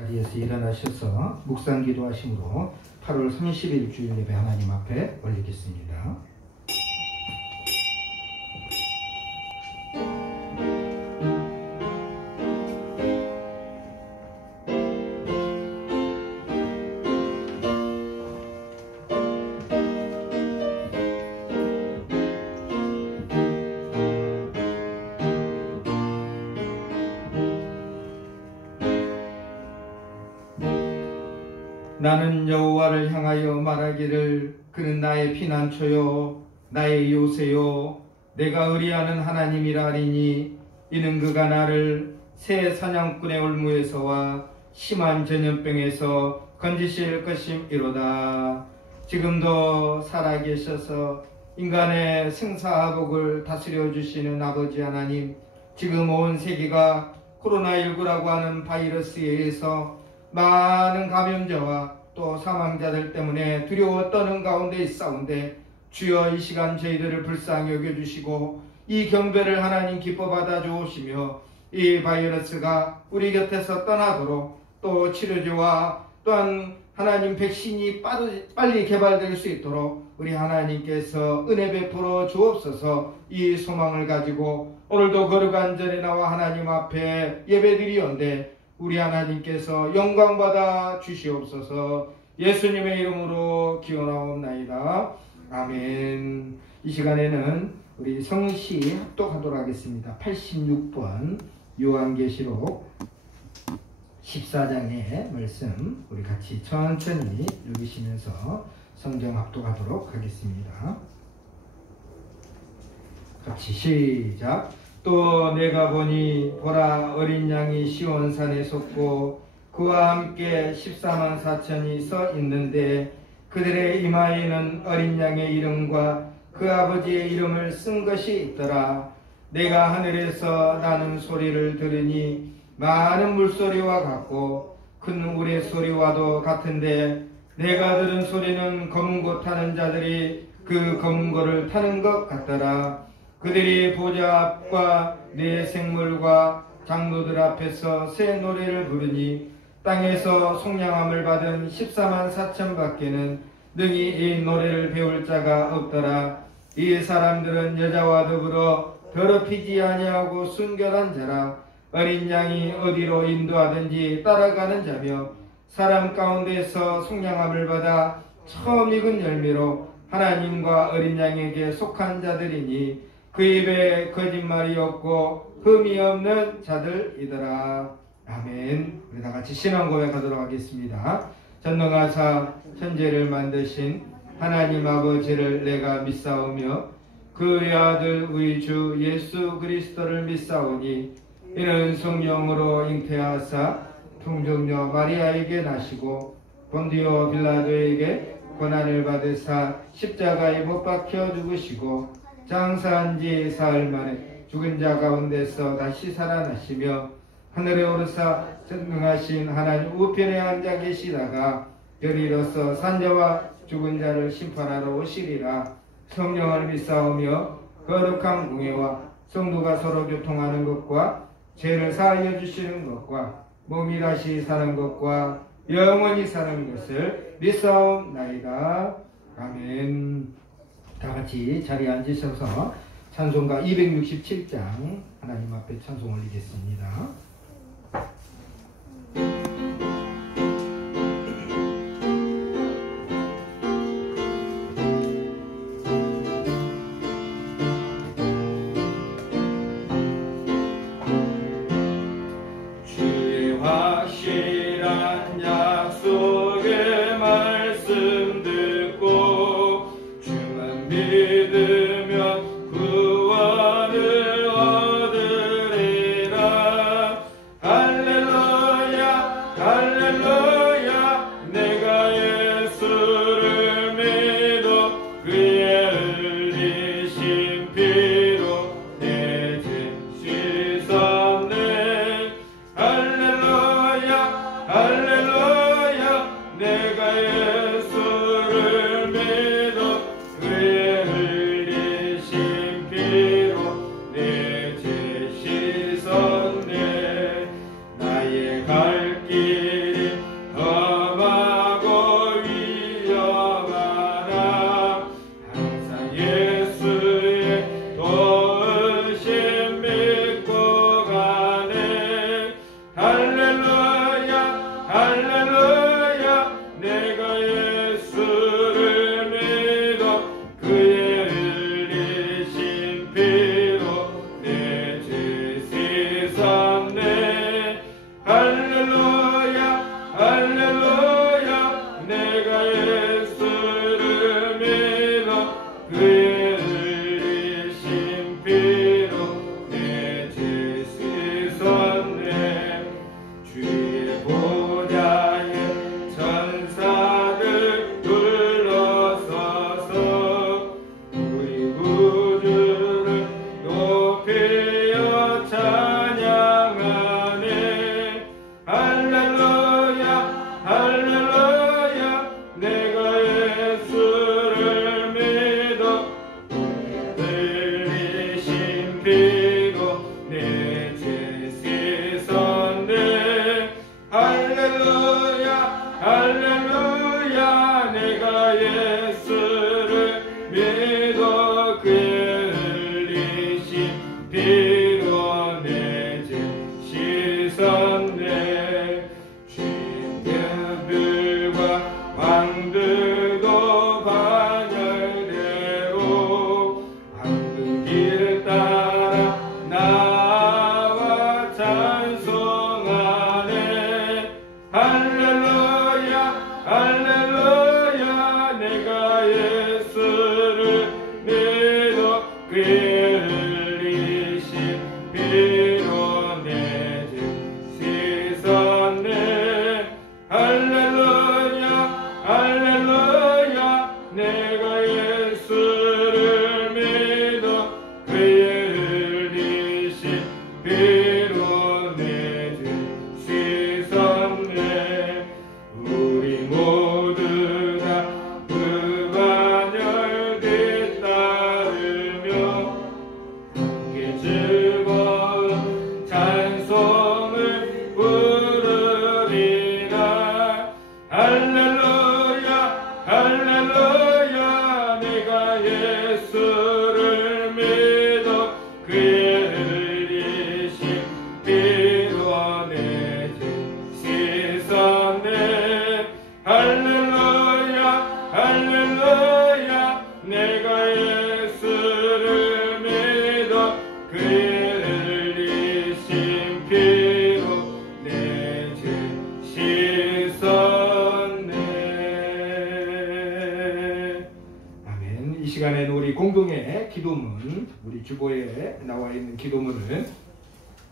자리에서 일어나셔서 묵상 기도하심으로 8월 30일 주일 예배 하나님 앞에 올리겠습니다. 나는 여호와를 향하여 말하기를 그는 나의 피난처요 나의 요새요 내가 의리하는 하나님이라 하리니 이는 그가 나를 새 사냥꾼의 올무에서와 심한 전염병에서 건지실 것임이로다. 지금도 살아계셔서 인간의 생사화복을 다스려 주시는 아버지 하나님, 지금 온 세계가 코로나19라고 하는 바이러스에 의해서 많은 감염자와 또 사망자들 때문에 두려워 떠는 가운데 있사온데 주여 이 시간 저희들을 불쌍히 여겨주시고 이 경배를 하나님 기뻐 받아 주시며 이 바이러스가 우리 곁에서 떠나도록 또 치료제와 또한 하나님 백신이 빨리 개발될 수 있도록 우리 하나님께서 은혜 베풀어 주옵소서. 이 소망을 가지고 오늘도 거룩한 전에 나와 하나님 앞에 예배드리온데 우리 하나님께서 영광받아 주시옵소서. 예수님의 이름으로 기원하옵나이다. 아멘. 이 시간에는 우리 성시 합독하도록 하겠습니다. 86번 요한계시록 14장의 말씀 우리 같이 천천히 읽으시면서 성경 합독하도록 하겠습니다. 같이 시작. 또 내가 보니 보라 어린 양이 시온산에 섰고 그와 함께 14만 4천이 서 있는데 그들의 이마에는 어린 양의 이름과 그 아버지의 이름을 쓴 것이 있더라. 내가 하늘에서 나는 소리를 들으니 많은 물소리와 같고 큰 우레 소리와도 같은데 내가 들은 소리는 검은 고 타는 자들이 그 검은 고를 타는 것 같더라. 그들이 보좌 앞과 네 생물과 장로들 앞에서 새 노래를 부르니 땅에서 속량함을 받은 14만 4천 밖에는 능히 이 노래를 배울 자가 없더라. 이 사람들은 여자와 더불어 더럽히지 아니하고 순결한 자라. 어린 양이 어디로 인도하든지 따라가는 자며 사람 가운데서 속량함을 받아 처음 익은 열매로 하나님과 어린 양에게 속한 자들이니 그 입에 거짓말이 없고 흠이 없는 자들이더라. 아멘. 우리 다 같이 신앙 고백하도록 하겠습니다. 전능하사 천지를 만드신 하나님 아버지를 내가 믿사오며 그의 아들 우리 주 예수 그리스도를 믿사오니 이는 성령으로 잉태하사 풍정녀 마리아에게 나시고 본디오 빌라도에게 고난을 받으사 십자가에 못 박혀 죽으시고 장사한 지 사흘 만에 죽은 자 가운데서 다시 살아나시며 하늘에 오르사 전능하신 하나님 우편에 앉아 계시다가 별이로서 산자와 죽은 자를 심판하러 오시리라. 성령을 믿사오며 거룩한 공예와 성도가 서로 교통하는 것과 죄를 사하여 주시는 것과 몸이 다시 사는 것과 영원히 사는 것을 믿사옵나이다. 아멘. 다같이 자리에 앉으셔서 찬송가 267장 하나님 앞에 찬송 올리겠습니다. 갈 길이 기도문, 우리 주보에 나와 있는 기도문을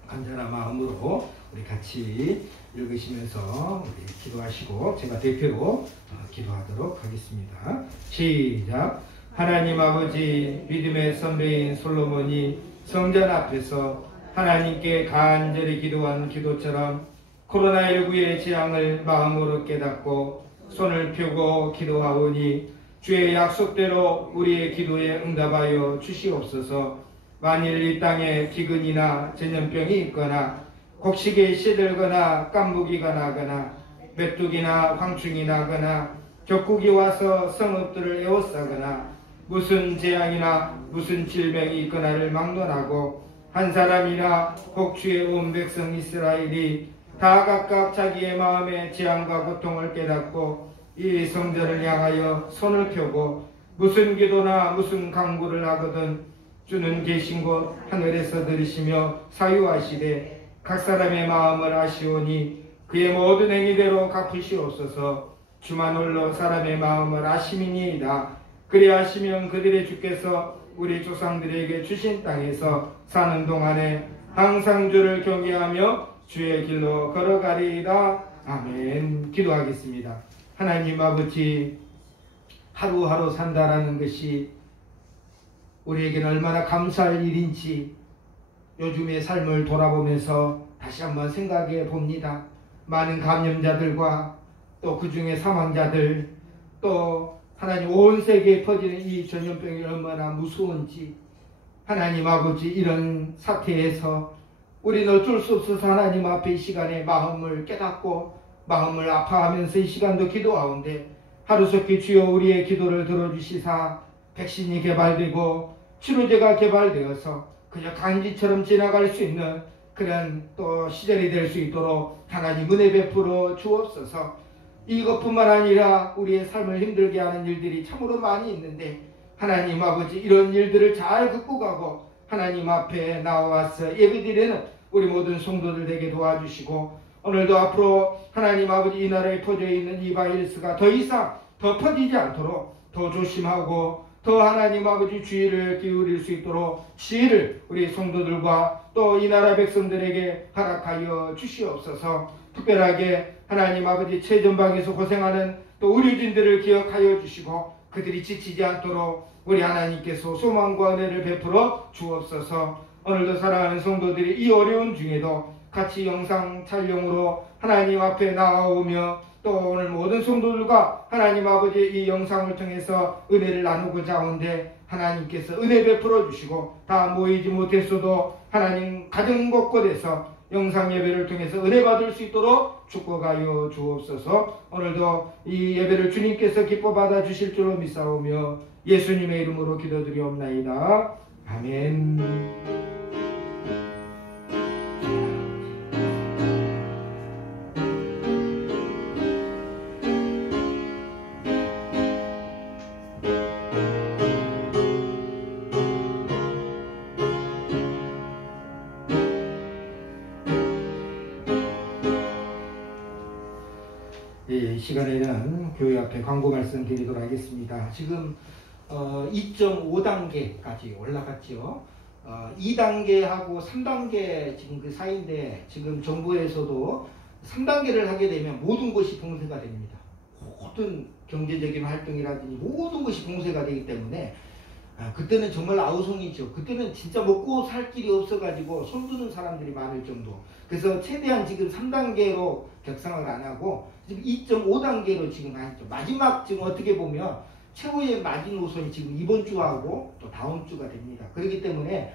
간절한 마음으로 우리 같이 읽으시면서 우리 기도하시고 제가 대표로 기도하도록 하겠습니다. 시작. 하나님 아버지, 믿음의 선배인 솔로몬이 성전 앞에서 하나님께 간절히 기도한 기도처럼 코로나19의 재앙을 마음으로 깨닫고 손을 펴고 기도하오니 주의 약속대로 우리의 기도에 응답하여 주시옵소서. 만일 이 땅에 기근이나 전염병이 있거나 곡식이 시들거나 깐부기가 나거나 메뚜기나 황충이 나거나 적국이 와서 성읍들을 에워싸거나 무슨 재앙이나 무슨 질병이 있거나를 막론하고 한 사람이나 혹주의 온 백성 이스라엘이 다 각각 자기의 마음의 재앙과 고통을 깨닫고 이 성전을 향하여 손을 펴고 무슨 기도나 무슨 간구를 하거든 주는 계신 곳 하늘에서 들으시며 사유하시되 각 사람의 마음을 아시오니 그의 모든 행위대로 갚으시옵소서. 주만 홀로 사람의 마음을 아심이니이다. 그리하시면 그들의 주께서 우리 조상들에게 주신 땅에서 사는 동안에 항상 주를 경외하며 주의 길로 걸어가리이다. 아멘. 기도하겠습니다. 하나님 아버지, 하루하루 산다라는 것이 우리에게는 얼마나 감사할 일인지 요즘의 삶을 돌아보면서 다시 한번 생각해 봅니다. 많은 감염자들과 또 그 중에 사망자들, 또 하나님 온 세계에 퍼지는 이 전염병이 얼마나 무서운지, 하나님 아버지, 이런 사태에서 우리는 어쩔 수 없어서 하나님 앞에 이 시간에 마음을 깨닫고 마음을 아파하면서 이 시간도 기도하온데 하루속히 주여 우리의 기도를 들어주시사 백신이 개발되고 치료제가 개발되어서 그저 간지처럼 지나갈 수 있는 그런 또 시절이 될 수 있도록 하나님 은혜 베풀어 주옵소서. 이것뿐만 아니라 우리의 삶을 힘들게 하는 일들이 참으로 많이 있는데 하나님 아버지, 이런 일들을 잘 극복하고 하나님 앞에 나와서 예배드리는 우리 모든 성도들에게 도와주시고 오늘도 앞으로 하나님 아버지 이 나라에 퍼져 있는 이 바이러스가 더 이상 더 퍼지지 않도록 더 조심하고 더 하나님 아버지 주의를 기울일 수 있도록 지혜를 우리 성도들과 또 이 나라 백성들에게 허락하여 주시옵소서. 특별하게 하나님 아버지 최전방에서 고생하는 또 의료진들을 기억하여 주시고 그들이 지치지 않도록 우리 하나님께서 소망과 은혜를 베풀어 주옵소서. 오늘도 사랑하는 성도들이 이 어려운 중에도 같이 영상 촬영으로 하나님 앞에 나아오며 또 오늘 모든 성도들과 하나님 아버지 이 영상을 통해서 은혜를 나누고자 하는데 하나님께서 은혜 베풀어 주시고 다 모이지 못했어도 하나님 가정 곳곳에서 영상 예배를 통해서 은혜 받을 수 있도록 축복하여 주옵소서. 오늘도 이 예배를 주님께서 기뻐 받아 주실 줄로 믿사오며 예수님의 이름으로 기도드리옵나이다. 아멘. 이 시간에는 교회 앞에 광고 말씀드리도록 하겠습니다. 지금 2.5단계까지 올라갔죠. 2단계하고 3단계 지금 그 사이인데 지금 정부에서도 3단계를 하게 되면 모든 것이 봉쇄가 됩니다. 모든 경제적인 활동이라든지 모든 것이 봉쇄가 되기 때문에 그때는 정말 아우성이죠. 그때는 진짜 먹고 살 길이 없어가지고 손드는 사람들이 많을 정도. 그래서 최대한 지금 3단계로 격상을 안 하고 지금 2.5단계로 지금 하죠. 마지막 지금 어떻게 보면 최후의 마지노선이 지금 이번 주하고 또 다음 주가 됩니다. 그렇기 때문에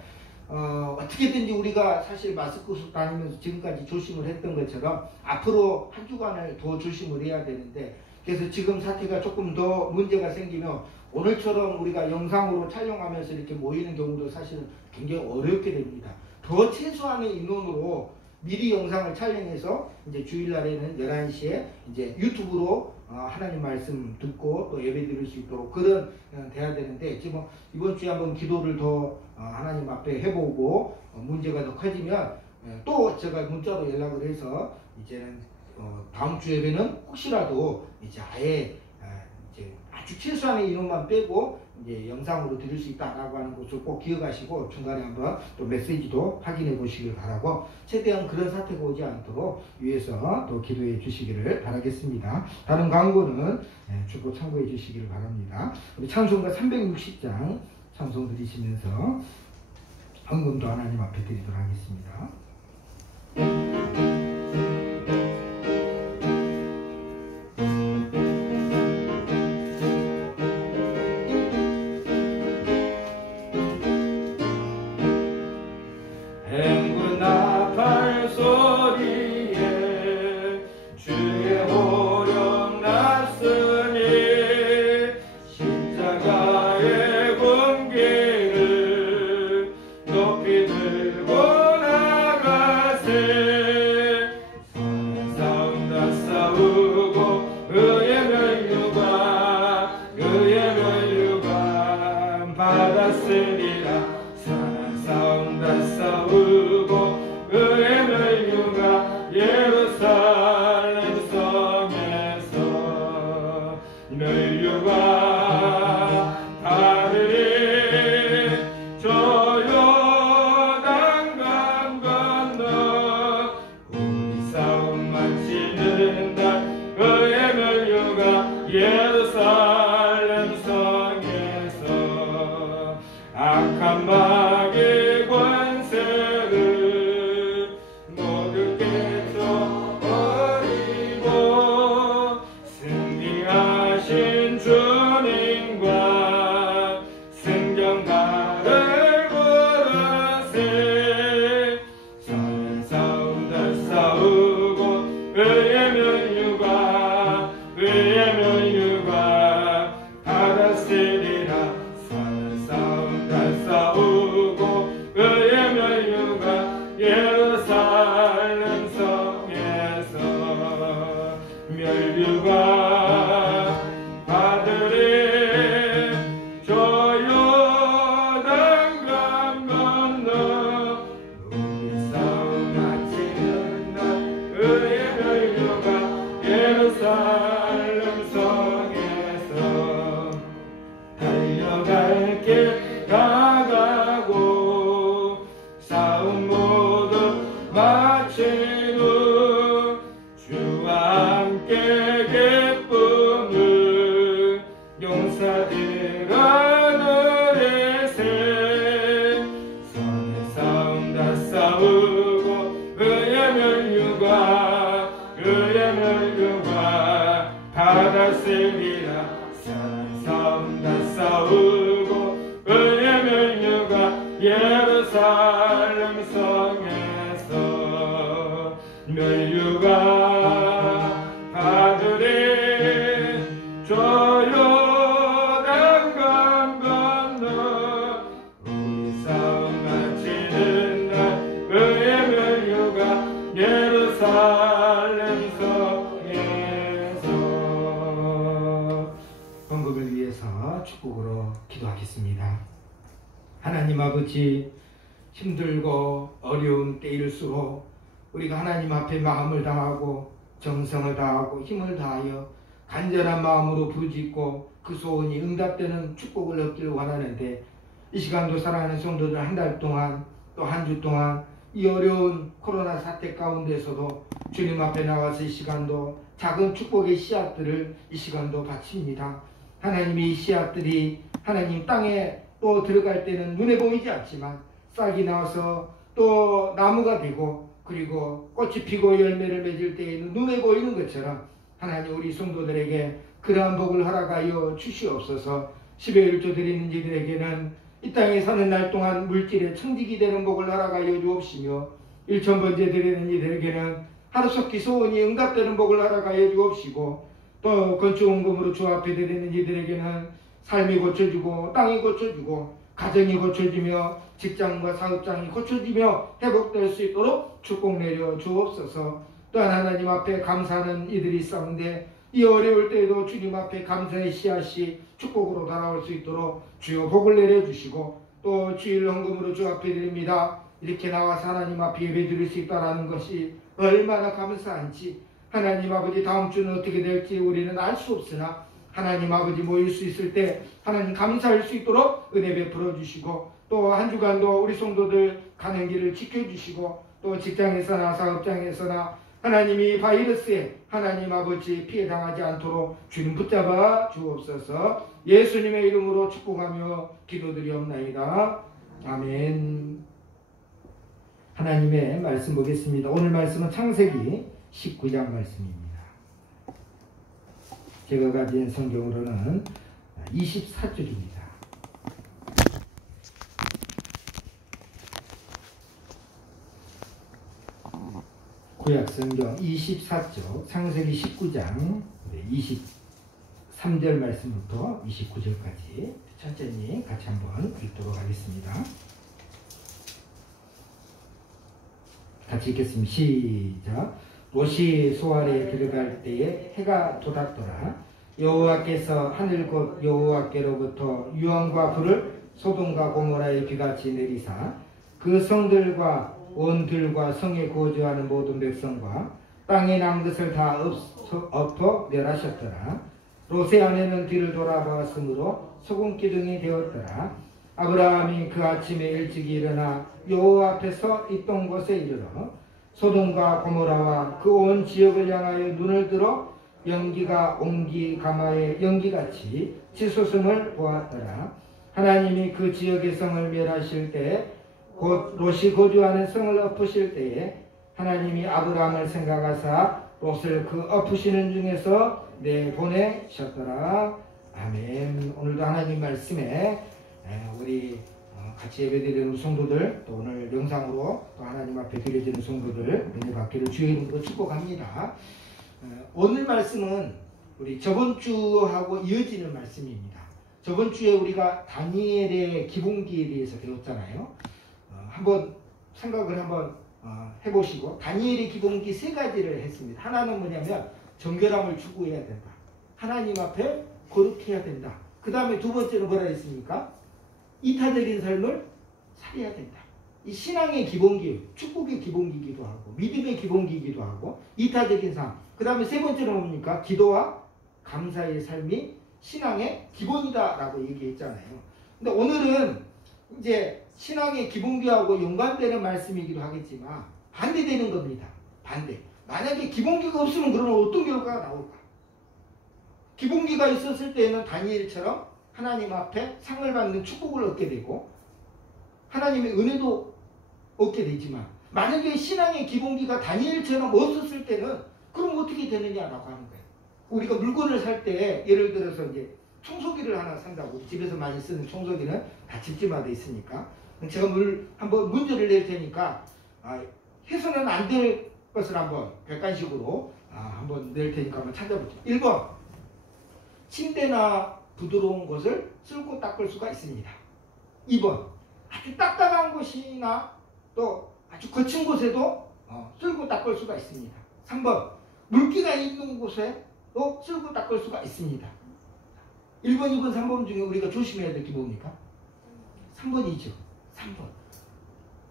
어떻게든지 우리가 사실 마스크 속 다니면서 지금까지 조심을 했던 것처럼 앞으로 한 주간을 더 조심을 해야 되는데 그래서 지금 사태가 조금 더 문제가 생기면 오늘처럼 우리가 영상으로 촬영하면서 이렇게 모이는 경우도 사실은 굉장히 어렵게 됩니다. 더 최소한의 인원으로 미리 영상을 촬영해서 이제 주일날에는 11시에 이제 유튜브로 하나님 말씀 듣고 또 예배 드릴 수 있도록 그런 돼야 되는데 지금 이번 주에 한번 기도를 더 하나님 앞에 해보고 문제가 더 커지면 또 제가 문자로 연락을 해서 이제는 다음 주 예배는 혹시라도 이제 아예 이제 아주 최소한의 인원만 빼고 이제 영상으로 들을 수 있다라고 하는 것을 꼭 기억하시고 중간에 한번 또 메시지도 확인해 보시길 바라고 최대한 그런 사태가 오지 않도록 위해서 또 기도해 주시기를 바라겠습니다. 다른 광고는 주보 참고해 주시기를 바랍니다. 우리 찬송가 360장 찬송 드리시면서 헌금도 하나님 앞에 드리도록 하겠습니다. 행군 나팔 소리에 주의 호령 났으니 십자가의 군기를 높이 들고 나가세 싸움 다 싸우고 그의 면류관 받았으리라 싸움 다 싸우고 그의 면류가 예루살렘 성에서 면류가 받으리 저 요단강 건너 우리 싸움 마치는 날 그의 면류가 예루살렘 성에서 악한 마귀 권세를 모두 깨쳐버리고 승리하신 주님과 승전가를 부르세 싸움 다 싸우고 그의 면류가 받았으리라 싸움 다 싸우고 그의 면류가 예루살렘 성에서 면류가 받으리 저 요단강 건너 우리 싸움 마치는 날 그의 면류가 예루살렘 성에서 달려갈 길 다가고 싸움 모두 마친 후 주와 함께 기쁨을 용사들아 누리세 선의 싸움 다 싸우고 그의 면류가 받았으리라 싸움 다 싸우고 그의 면류가 예루살렘 성에서 면류가 받으리 저 요단강 건너 우리 싸움 마치는 날 그의 면류가 예루살렘 성에서 헌금을 위해서 축복으로 기도하겠습니다. 하나님 아버지, 힘들고 어려운 때일수록 우리가 하나님 앞에 마음을 다하고 정성을 다하고 힘을 다하여 간절한 마음으로 부르짖고 그 소원이 응답되는 축복을 얻기를 원하는데 이 시간도 사랑하는 성도들 한 달 동안 또 한 주 동안 이 어려운 코로나 사태 가운데서도 주님 앞에 나와서 이 시간도 작은 축복의 씨앗들을 이 시간도 바칩니다. 하나님이 이 씨앗들이 하나님 땅에 또 들어갈 때는 눈에 보이지 않지만 싹이 나와서 또 나무가 되고 그리고 꽃이 피고 열매를 맺을 때에는 눈에 보이는 것처럼 하나님 우리 성도들에게 그러한 복을 허락하여 주시옵소서. 10의 1조 드리는 이들에게는 이 땅에 사는 날 동안 물질의 청직이 되는 복을 허락하여 주옵시며 1,000번째 드리는 이들에게는 하루속히 소원이 응답되는 복을 허락하여 주옵시고 또 건축원금으로 주 앞에 드리는 이들에게는 삶이 고쳐지고 땅이 고쳐지고 가정이 고쳐지며 직장과 사업장이 고쳐지며 회복될 수 있도록 축복 내려 주옵소서. 또한 하나님 앞에 감사하는 이들이 있사온데 이 어려울 때에도 주님 앞에 감사의 씨앗이 축복으로 돌아올 수 있도록 주여 복을 내려주시고 또 주일 헌금으로 주 앞에 드립니다. 이렇게 나와서 하나님 앞에 예배 드릴 수 있다는 것이 얼마나 감사한지 하나님 아버지 다음 주는 어떻게 될지 우리는 알 수 없으나 하나님 아버지 모일 수 있을 때 하나님 감사할 수 있도록 은혜 베풀어 주시고, 또 한 주간도 우리 성도들 가는 길을 지켜주시고, 또 직장에서나 사업장에서나 하나님이 바이러스에 하나님 아버지 피해 당하지 않도록 주님 붙잡아 주옵소서. 예수님의 이름으로 축복하며 기도드리옵나이다. 아멘. 하나님의 말씀 보겠습니다. 오늘 말씀은 창세기 19장 말씀입니다. 제가 가진 성경으로는 24쪽입니다. 구약성경 24쪽 창세기 19장 23절 말씀부터 29절까지 천천히 같이 한번 읽도록 하겠습니다. 같이 읽겠습니다. 시작. 롯이 소알에 들어갈 때에 해가 돋았더라. 여호와께서 하늘 곧 여호와께로부터 유황과 불을 소돔과 고모라에 비같이 내리사 그 성들과 온 들과 성에 거주하는 모든 백성과 땅에 난 것을 다 엎어 멸하셨더라. 롯의 아내는 뒤를 돌아보았으므로 소금 기둥이 되었더라. 아브라함이 그 아침에 일찍이 일어나 여호와 앞에서 있던 곳에 이르러 소돔과 고모라와 그 온 지역을 향하여 눈을 들어 연기가 옹기 가마의 연기같이 치솟음을 보았더라. 하나님이 그 지역의 성을 멸하실 때 곧 롯이 거주하는 성을 엎으실 때에 하나님이 아브라함을 생각하사 롯을 그 엎으시는 중에서 내보내셨더라. 아멘. 오늘도 하나님 말씀에 우리 같이 예배드리는 성도들, 또 오늘 영상으로 또 하나님 앞에 드려지는 성도들 은혜 받기를 주의 이름으로 축복합니다. 오늘 말씀은 우리 저번 주하고 이어지는 말씀입니다. 저번 주에 우리가 다니엘의 기본기에 대해서 배웠잖아요. 한번 생각을 한번 해보시고, 다니엘의 기본기 세 가지를 했습니다. 하나는 뭐냐면 정결함을 추구해야 된다. 하나님 앞에 거룩해야 된다. 그 다음에 두 번째는 뭐라 했습니까? 이타적인 삶을 살아야 된다. 이 신앙의 기본기, 축복의 기본기이기도 하고 믿음의 기본기이기도 하고 이타적인 삶. 그 다음에 세 번째는 뭡니까? 기도와 감사의 삶이 신앙의 기본이다라고 얘기했잖아요. 근데 오늘은 이제 신앙의 기본기하고 연관되는 말씀이기도 하겠지만 반대되는 겁니다. 반대. 만약에 기본기가 없으면 그러면 어떤 결과가 나올까? 기본기가 있었을 때는 다니엘처럼 하나님 앞에 상을 받는 축복을 얻게 되고 하나님의 은혜도 얻게 되지만, 만약에 신앙의 기본기가 다니엘처럼 없었을 때는 그럼 어떻게 되느냐라고 하는 거예요. 우리가 물건을 살 때 예를 들어서 이제 청소기를 하나 산다고, 집에서 많이 쓰는 청소기는 다 집집마다 있으니까 제가 한번 문제를 낼 테니까 해서는 안 될 것을 한번 객관식으로 한번 낼 테니까 한번 찾아보죠. 1번, 침대나 부드러운 곳을 쓸고 닦을 수가 있습니다. 2번, 아주 딱딱한 곳이나 또 아주 거친 곳에도 쓸고 닦을 수가 있습니다. 3번, 물기가 있는 곳에도 쓸고 닦을 수가 있습니다. 1번, 2번, 3번 중에 우리가 조심해야 될 게 뭡니까? 3번이죠. 3번.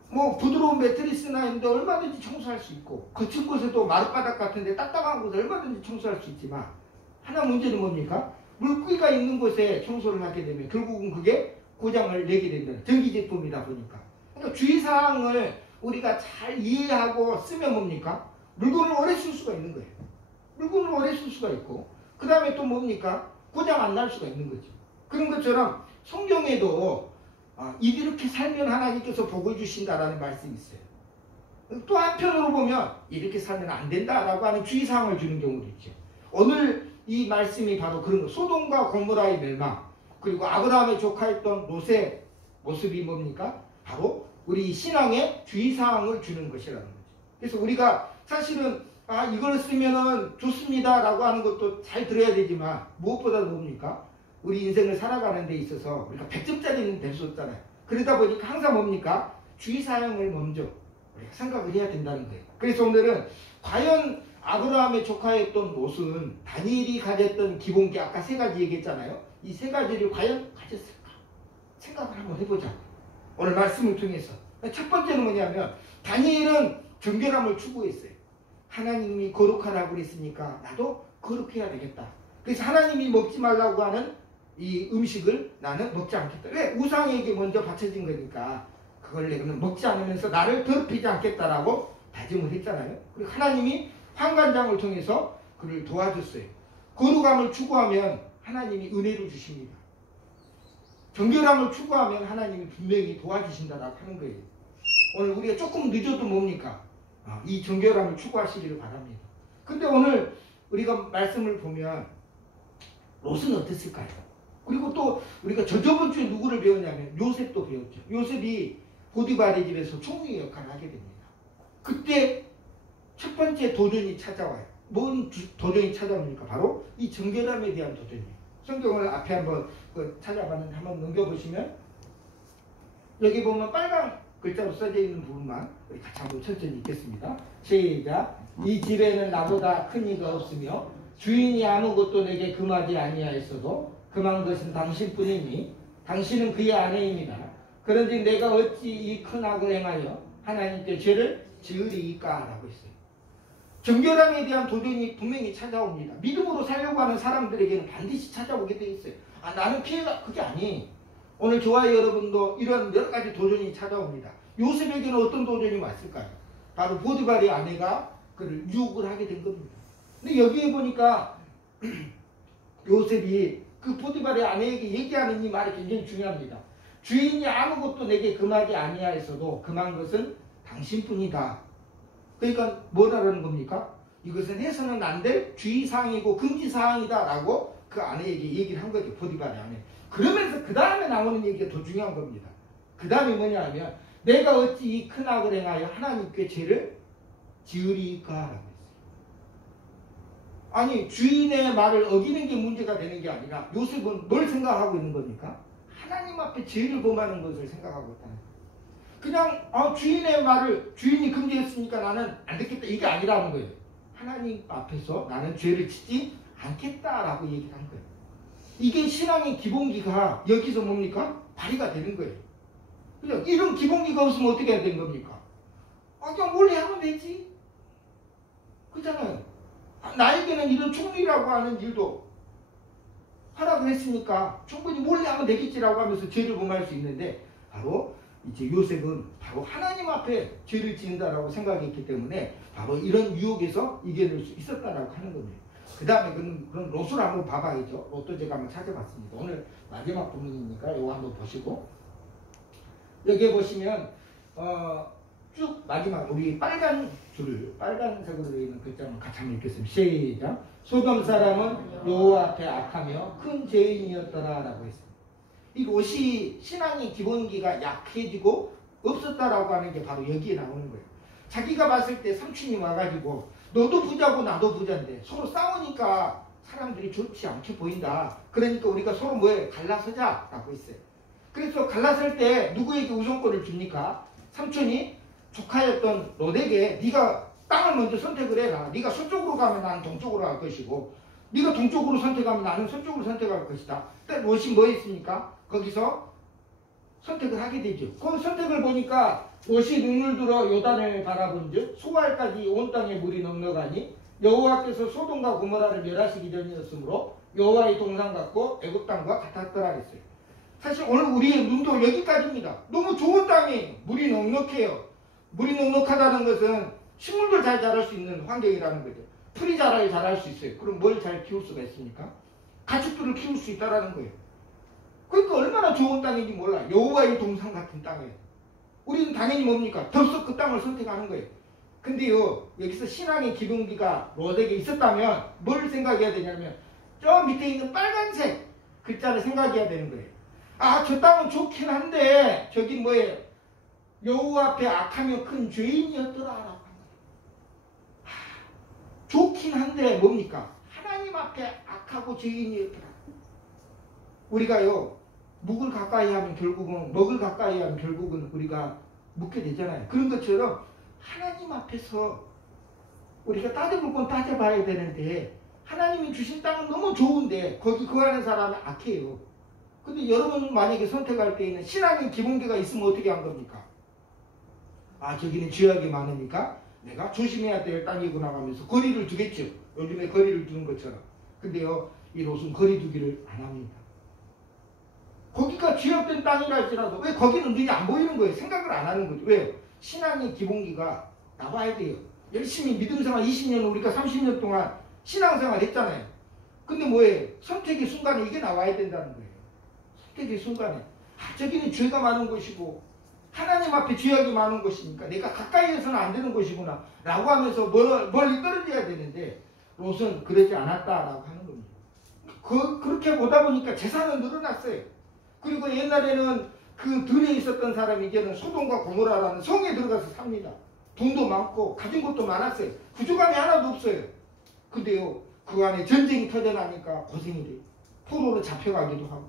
뭐 부드러운 매트리스나 있는데 얼마든지 청소할 수 있고, 거친 곳에도 마룻바닥 같은데 딱딱한 곳에 얼마든지 청소할 수 있지만, 하나 문제는 뭡니까? 물기가 있는 곳에 청소를 하게 되면 결국은 그게 고장을 내게 된다. 전기제품이다 보니까. 그러니까 주의사항을 우리가 잘 이해하고 쓰면 뭡니까? 물건을 오래 쓸 수가 있는 거예요. 물건을 오래 쓸 수가 있고, 그 다음에 또 뭡니까? 고장 안 날 수가 있는 거죠. 그런 것처럼 성경에도 이렇게 살면 하나님께서 복을 주신다라는 말씀이 있어요. 또 한편으로 보면 이렇게 살면 안 된다라고 하는 주의사항을 주는 경우도 있죠. 오늘 이 말씀이 바로 그런 거. 소돔과 고모라의 멸망, 그리고 아브라함의 조카였던 롯의 모습이 뭡니까? 바로 우리 신앙의 주의사항을 주는 것이라는 거죠. 그래서 우리가 사실은 이걸 쓰면은 좋습니다 라고 하는 것도 잘 들어야 되지만, 무엇보다도 뭡니까? 우리 인생을 살아가는 데 있어서 우리가 100점짜리는 될 수 없잖아요. 그러다 보니까 항상 뭡니까? 주의사항을 먼저 우리가 생각을 해야 된다는 거예요. 그래서 오늘은 과연 아브라함의 조카였던 롯은 다니엘이 가졌던 기본기, 아까 세 가지 얘기했잖아요. 이 세 가지를 과연 가졌을까? 생각을 한번 해보자. 오늘 말씀을 통해서. 첫 번째는 뭐냐면, 다니엘은 정결함을 추구했어요. 하나님이 거룩하라고 그랬으니까 나도 거룩해야 되겠다. 그래서 하나님이 먹지 말라고 하는 이 음식을 나는 먹지 않겠다. 왜? 우상에게 먼저 바쳐진 거니까 그걸 내가는 먹지 않으면서 나를 더럽히지 않겠다라고 다짐을 했잖아요. 그리고 하나님이 환관장을 통해서 그를 도와줬어요. 거룩함을 추구하면 하나님이 은혜를 주십니다. 정결함을 추구하면 하나님이 분명히 도와주신다라고 하는 거예요. 오늘 우리가 조금 늦어도 뭡니까? 이 정결함을 추구하시기를 바랍니다. 근데 오늘 우리가 말씀을 보면 롯은 어땠을까요? 그리고 또 우리가 저번 주에 누구를 배웠냐면 요셉도 배웠죠. 요셉이 보디발의 집에서 총리 역할을 하게 됩니다. 그때 첫 번째 도전이 찾아와요. 뭔 도전이 찾아옵니까? 바로 이 정결함에 대한 도전이에요. 성경을 앞에 한번 찾아봤는데 한번 넘겨보시면 여기 보면 빨간 글자로 써져 있는 부분만 우리 같이 한번 천천히 읽겠습니다. 시작. 이 집에는 나보다 큰 이가 없으며 주인이 아무것도 내게 금하지 아니하였어도 금한 것은 당신뿐이니 당신은 그의 아내입니다. 그런지 내가 어찌 이 큰 악을 행하여 하나님께 죄를 지으리이까? 라고 했어요. 정결함에 대한 도전이 분명히 찾아옵니다. 믿음으로 살려고 하는 사람들에게는 반드시 찾아오게 돼 있어요. 나는 피해가 그게 아니. 오늘 저와 여러분도 이런 여러 가지 도전이 찾아옵니다. 요셉에게는 어떤 도전이 왔을까요? 바로 보디발의 아내가 그를 유혹을 하게 된 겁니다. 근데 여기에 보니까 요셉이 그 보디발의 아내에게 얘기하는 이 말이 굉장히 중요합니다. 주인이 아무것도 내게 금하지 아니하였어도 금한 것은 당신뿐이다. 그러니까 뭐라는 겁니까? 이것은 해서는 안 될 주의사항이고 금지사항이다 라고 그 아내에게 얘기를 한 거죠. 보디발의 아내. 그러면서 그 다음에 나오는 얘기가 더 중요한 겁니다. 그 다음에 뭐냐 하면 내가 어찌 이 큰 악을 행하여 하나님께 죄를 지으리까? 라고 했어요. 아니 주인의 말을 어기는 게 문제가 되는 게 아니라 요셉은 뭘 생각하고 있는 겁니까? 하나님 앞에 죄를 범하는 것을 생각하고 있다는 거예요. 그냥 주인의 말을 주인이 금지했으니까 나는 안 듣겠다 이게 아니라는 거예요. 하나님 앞에서 나는 죄를 짓지 않겠다라고 얘기를 한 거예요. 이게 신앙의 기본기가 여기서 뭡니까? 발휘가 되는 거예요. 그죠? 이런 기본기가 없으면 어떻게 해야 되는 겁니까? 그냥 몰래 하면 되지. 그렇잖아요. 나에게는 이런 총리라고 하는 일도 하라고 했으니까 충분히 몰래 하면 되겠지라고 하면서 죄를 범할 수 있는데 바로 이제 요셉은 바로 하나님 앞에 죄를 지은다라고 생각했기 때문에 바로 이런 유혹에서 이겨낼 수 있었다라고 하는 겁니다. 그 다음에 그런 롯을 한번 봐봐야죠. 롯도 제가 한번 찾아봤습니다. 오늘 마지막 부분이니까 이거 한번 보시고 여기에 보시면 쭉 마지막 우리 빨간 줄을 빨간색으로 되어 있는 글자만 같이 한번 읽겠습니다. 시작. 소돔 사람은 여호와 앞에 악하며 큰 죄인이었더라 라고 했습니다. 이 롯이 신앙의 기본기가 약해지고 없었다라고 하는 게 바로 여기에 나오는 거예요. 자기가 봤을 때 삼촌이 와가지고 너도 부자고 나도 부자인데 서로 싸우니까 사람들이 좋지 않게 보인다. 그러니까 우리가 서로 뭐에 갈라서자 라고 했어요. 그래서 갈라설 때 누구에게 우선권을 줍니까? 삼촌이 조카였던 롯에게 네가 땅을 먼저 선택을 해라. 네가 서쪽으로 가면 나는 동쪽으로 갈 것이고 네가 동쪽으로 선택하면 나는 서쪽으로 선택할 것이다. 그러니까 롯이 뭐 했습니까? 거기서 선택을 하게 되죠. 그 선택을 보니까 롯이 눈을 들어 요단을 바라본즉 소알까지 온 땅에 물이 넉넉하니 여호와께서 소돔과 고모라를 멸하시기 전이었으므로 여호와의 동산 같고 애굽 땅과 같았더라 했어요. 사실 오늘 우리의 눈도 여기까지입니다. 너무 좋은 땅이에요. 물이 넉넉해요. 물이 넉넉하다는 것은 식물들 잘 자랄 수 있는 환경이라는 거죠. 풀이 자랄 수 있어요. 그럼 뭘 잘 키울 수가 있습니까? 가축들을 키울 수 있다는 거예요. 그러니까 얼마나 좋은 땅인지 몰라. 여호와의 동산 같은 땅이에요. 우리는 당연히 뭡니까? 덥석 그 땅을 선택하는 거예요. 근데요, 여기서 신앙의 기본기가 롯에게 있었다면 뭘 생각해야 되냐면 저 밑에 있는 빨간색 글자를 생각해야 되는 거예요. 저 땅은 좋긴 한데 저기 뭐예요? 여호와 앞에 악하며 큰 죄인이었더라 라고 한 거예요. 좋긴 한데 뭡니까? 하나님 앞에 악하고 죄인이었더라. 우리가요 묵을 가까이 하면 결국은 먹을 가까이 하면 결국은 우리가 묵게 되잖아요. 그런 것처럼 하나님 앞에서 우리가 따져볼 건 따져봐야 되는데 하나님이 주신 땅은 너무 좋은데 거기 거하는 사람은 악해요. 근데 여러분 만약에 선택할 때에는 신앙의 기본기가 있으면 어떻게 한 겁니까? 저기는 죄악이 많으니까 내가 조심해야 될 땅이구나 하면서 거리를 두겠죠. 요즘에 거리를 두는 것처럼. 근데요, 이 롯은 거리두기를 안 합니다. 거기가 죄악된 땅이라 할지라도 왜 거기는 눈이 안 보이는 거예요? 생각을 안 하는 거죠. 왜요? 신앙의 기본기가 나와야 돼요. 열심히 믿음생활 20년, 우리가 30년 동안 신앙생활 했잖아요. 근데 뭐예요? 선택의 순간에 이게 나와야 된다는 거예요. 선택의 순간에 저기는 죄가 많은 곳이고 하나님 앞에 죄악이 많은 곳이니까 내가 가까이에서는 안 되는 곳이구나 라고 하면서 멀리 떨어져야 되는데 롯은 그러지 않았다라고 하는 겁니다. 그렇게 보다 보니까 재산은 늘어났어요. 그리고 옛날에는 그 들에 있었던 사람이 이제는 소돔과 고모라라는 성에 들어가서 삽니다. 돈도 많고 가진 것도 많았어요. 부족함이 하나도 없어요. 근데요, 그 안에 전쟁이 터져나니까 고생이 돼요. 포로로 잡혀가기도 하고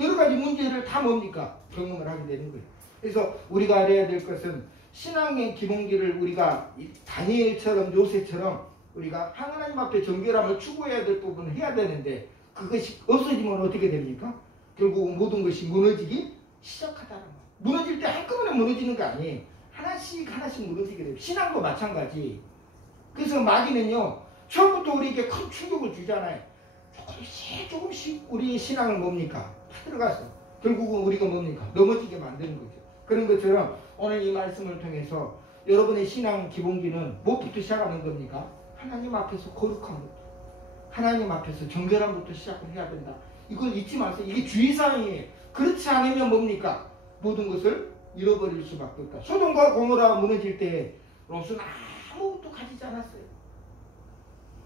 여러 가지 문제를 다 뭡니까? 경험을 하게 되는 거예요. 그래서 우리가 알아야 될 것은 신앙의 기본기를 우리가 다니엘처럼 요새처럼 우리가 하나님 앞에 정결함을 추구해야 될 부분을 해야 되는데 그것이 없어지면 어떻게 됩니까? 결국 모든 것이 무너지기 시작하다는 거예요. 무너질 때 한꺼번에 무너지는 거 아니에요. 하나씩 무너지게 돼요. 신앙도 마찬가지. 그래서 마귀는요, 처음부터 우리에게 큰 충격을 주잖아요. 조금씩 우리의 신앙을 뭡니까? 파들어가서 결국은 우리가 뭡니까? 넘어지게 만드는 거죠. 그런 것처럼 오늘 이 말씀을 통해서 여러분의 신앙 기본기는 무엇부터 시작하는 겁니까? 하나님 앞에서 거룩한 것, 하나님 앞에서 정결함부터 시작을 해야 된다. 이걸 잊지 마세요. 이게 주의사항이에요. 그렇지 않으면 뭡니까? 모든 것을 잃어버릴 수밖에 없다. 소돔과 고모라가 무너질 때 롯은 아무것도 가지지 않았어요.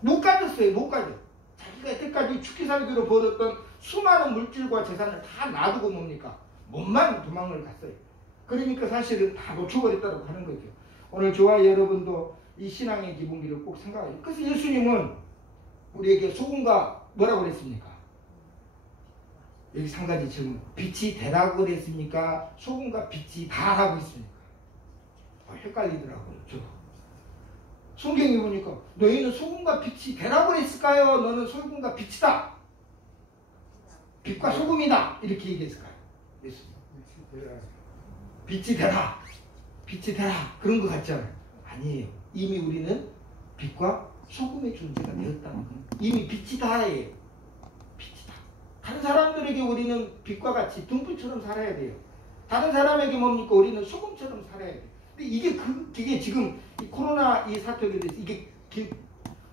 못 가졌어요. 못 가져. 자기가 여태까지 죽기 살기로 벌었던 수많은 물질과 재산을 다 놔두고 뭡니까? 몸만 도망을 갔어요. 그러니까 사실은 다 놓쳐버렸다고 하는 거죠. 오늘 저와 여러분도 이 신앙의 기본기를 꼭 생각해요. 그래서 예수님은 우리에게 소금과 뭐라고 그랬습니까? 여기 한 가지 질문. 빛이 되라고 그랬습니까? 소금과 빛이 다라고 했습니까? 헷갈리더라고요. 저 성경에 보니까 너희는 소금과 빛이 되라고 했을까요? 너는 소금과 빛이다. 빛과 소금이다. 이렇게 얘기했을까요? 예수님. 빛이 되라. 빛이 되라. 그런 것 같잖아요. 아니에요. 이미 우리는 빛과 소금의 존재가 되었다는 거예요. 이미 빛이 다예요. 빛이다. 다른 사람들에게 우리는 빛과 같이 등불처럼 살아야 돼요. 다른 사람에게 뭡니까? 우리는 소금처럼 살아야 돼요. 근데 이게 지금 이 코로나 이 사태로 돼서 이게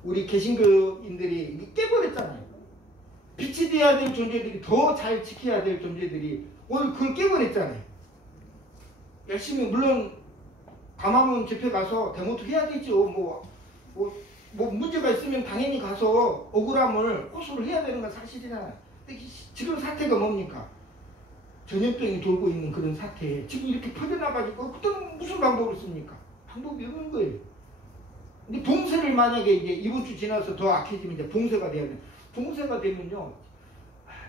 우리 개신교인들이 이게 깨버렸잖아요. 빛이 돼야 될 존재들이 더 잘 지켜야 될 존재들이 오늘 그걸 깨버렸잖아요. 열심히 물론 광화문 집회 가서 데모도 해야 되죠. 뭐 문제가 있으면 당연히 가서 억울함을 호소를 해야 되는 건 사실이잖아요. 근데 지금 사태가 뭡니까? 전염병이 돌고 있는 그런 사태에 지금 이렇게 퍼져나가지고 그때는 무슨 방법을 씁니까? 방법이 없는 거예요. 근데 봉쇄를 만약에 이제 이번 주 지나서 더 악해지면 이제 봉쇄가 돼야 돼요. 봉쇄가 되면요,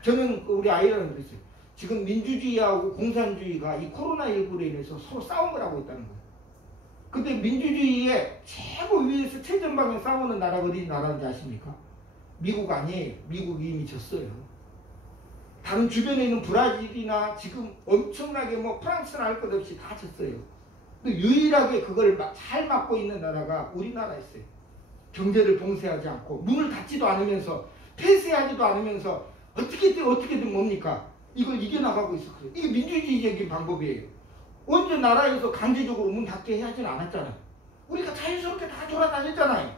저는 우리 아이랑 그랬어요. 지금 민주주의하고 공산주의가 이 코로나19로 인해서 서로 싸움을 하고 있다는 거예요. 근데 민주주의의 최고 위에서 최전방에 싸우는 나라가 어디 나라인지 아십니까? 미국 아니에요. 미국이 이미 졌어요. 다른 주변에 있는 브라질이나 지금 엄청나게 프랑스나 할 것 없이 다 졌어요. 근데 유일하게 그걸 잘 막고 있는 나라가 우리나라였어요. 경제를 봉쇄하지 않고 문을 닫지도 않으면서 폐쇄하지도 않으면서 어떻게든 뭡니까? 이걸 이겨나가고 있었어요. 이게 민주주의적인 방법이에요. 언제 나라에서 강제적으로 문 닫게 하지는 않았잖아요. 우리가 자유스럽게 다 돌아다녔잖아요.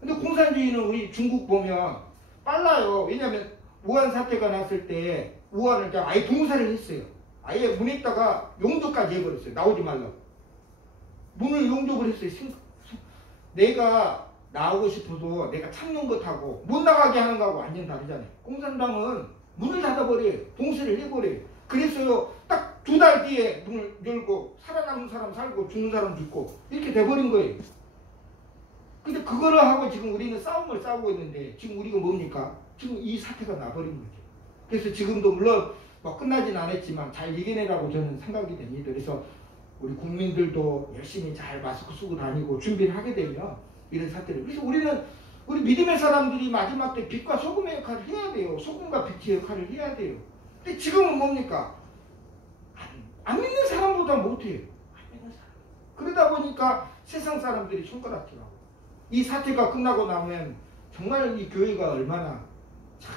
근데 공산주의는 우리 중국 보면 빨라요. 왜냐하면 우한 사태가 났을 때 우한을 그냥 아예 봉쇄를 했어요. 아예 문에다가 용접까지 해버렸어요. 나오지 말라고. 문을 용접을 했어요. 내가 나오고 싶어도 내가 참는 것하고 못 나가게 하는 거하고 완전 다르잖아요. 공산당은 문을 닫아버려요. 봉쇄를 해버려요. 그래서요, 딱 2달 뒤에 문을 열고 살아남은 사람 살고 죽는 사람 죽고 이렇게 돼버린 거예요. 근데 그거를 하고 지금 우리는 싸움을 싸우고 있는데 지금 우리가 뭡니까? 지금 이 사태가 나버린 거죠. 그래서 지금도 물론 끝나진 않았지만 잘 이겨내라고 저는 생각이 됩니다. 그래서 우리 국민들도 열심히 잘 마스크 쓰고 다니고 준비를 하게 되면 이런 사태를. 그래서 우리 믿음의 사람들이 마지막 때 빛과 소금의 역할을 해야 돼요. 소금과 빛의 역할을 해야 돼요. 근데 지금은 뭡니까? 안 믿는 사람보다 못해요. 안 믿는 사람. 그러다 보니까 세상 사람들이 손가락질하고 이 사태가 끝나고 나면 정말 이 교회가 얼마나 참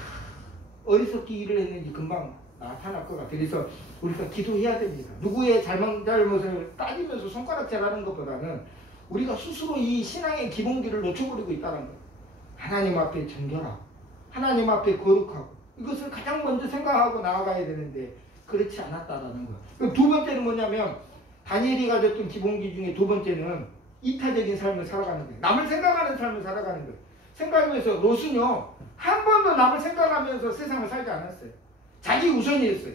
어리석게 일을 했는지 금방 나타날 것 같아요. 그래서 우리가 기도해야 됩니다. 누구의 잘못을 따지면서 손가락질하는 것보다는 우리가 스스로 이 신앙의 기본기를 놓쳐버리고 있다는 거예요. 하나님 앞에 정결하고 하나님 앞에 거룩하고 이것을 가장 먼저 생각하고 나아가야 되는데 그렇지 않았다라는 거예요. 두 번째는 뭐냐면 다니엘이 가졌던 기본기 중에 두 번째는 이타적인 삶을 살아가는 거예요. 남을 생각하는 삶을 살아가는 거예요. 생각하면서 롯은요 한 번도 남을 생각하면서 세상을 살지 않았어요. 자기 우선이었어요.